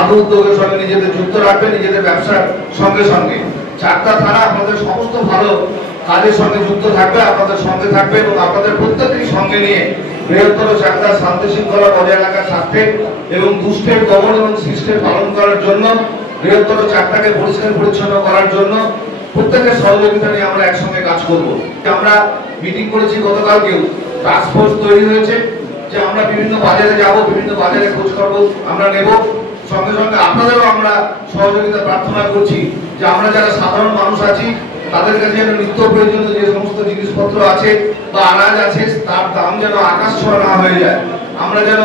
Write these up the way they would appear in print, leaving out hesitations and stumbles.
মাদক উদ্যোগের সঙ্গে নিজেদের যুক্ত রাখবে, নিজেদের ব্যবসার সঙ্গে সঙ্গে। চাকদা থানা আপনাদের সমস্ত ভালো কাজের সঙ্গে যুক্ত থাকবে, আপনাদের সঙ্গে থাকবে এবং আপনাদের প্রত্যেককে সঙ্গে নিয়ে বৃহত্তর চাকদা শান্তি শৃঙ্খলা বজায় রাখার স্বার্থে এবং দুষ্টের দমন এবং সৃষ্টের পালন করার জন্য, বৃহত্তর চাকদাকে পরিষ্কার পরিচ্ছন্ন করার জন্য প্রত্যেকের সহযোগিতা নিয়ে আমরা একসঙ্গে কাজ করব। আমরা মিটিং করেছি গতকালকেও, টাস্ক ফোর্স তৈরি হয়েছে যে আমরা বিভিন্ন বাজারে যাব, বিভিন্ন বাজারে খোঁজ খবর আমরা নেব। সঙ্গে সঙ্গে আপনাদেরও আমরা সহযোগিতা প্রার্থনা করছি যে আমরা যারা সাধারণ মানুষ আছি তাদের কাছে যেন নিত্য প্রয়োজনীয় যে সমস্ত জিনিসপত্র আছে বা আনাজ আছে তার দাম যেন আকাশ ছোঁয়া না হয়ে যায়। আমরা যেন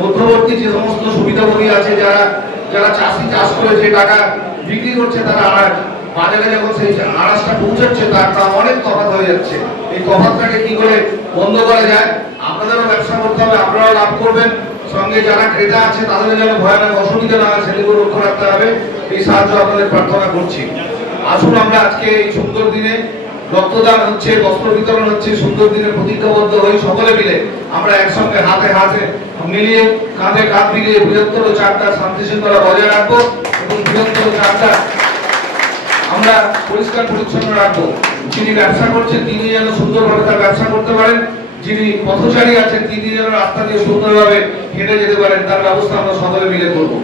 মধ্যবর্তী যে সমস্ত সুবিধাভোগী আছে, যারা চাষি চাষ করে যে টাকা বিক্রি করছে তারা আনাজ বাজারে যখন সেই আনাজটা পৌঁছাচ্ছে তার দাম অনেক তফাৎ হয়ে যাচ্ছে। এই তফাৎটাকে কি করে বন্ধ করা যায়? আপনাদেরও ব্যবসা করতে হবে, আপনারাও লাভ করবেন, সঙ্গে যারা ক্রেতা আছে তাদের যেন ভয়ানক অসুবিধা না হয় সেগুলো লক্ষ্য রাখতে হবে। এই সাহায্য আপনাদের প্রার্থনা করছি। আসুন আমরা আজকে এই সুন্দর দিনে রক্তদান হচ্ছে, বস্ত্র বিতরণ হচ্ছে, সুন্দর দিনে প্রতিজ্ঞাবদ্ধ হই সকলে মিলে আমরা একসঙ্গে হাতে হাতে মিলিয়ে কাঁধে কাঁধ মিলিয়ে বৃহত্তর চাকদা শান্তি শৃঙ্খলা বজায় রাখবো এবং বৃহত্তর চাকদা আমরা পরিষ্কার পরিচ্ছন্ন রাখবো। যিনি ব্যবসা করছেন তিনি যেন সুন্দরভাবে তার ব্যবসা করতে পারেন, যিনি পথচারী আছেন তিনি যেন রাস্তা দিয়ে সুন্দরভাবে হেঁটে যেতে পারেন, তার ব্যবস্থা আমরা সকলে মিলে করবো।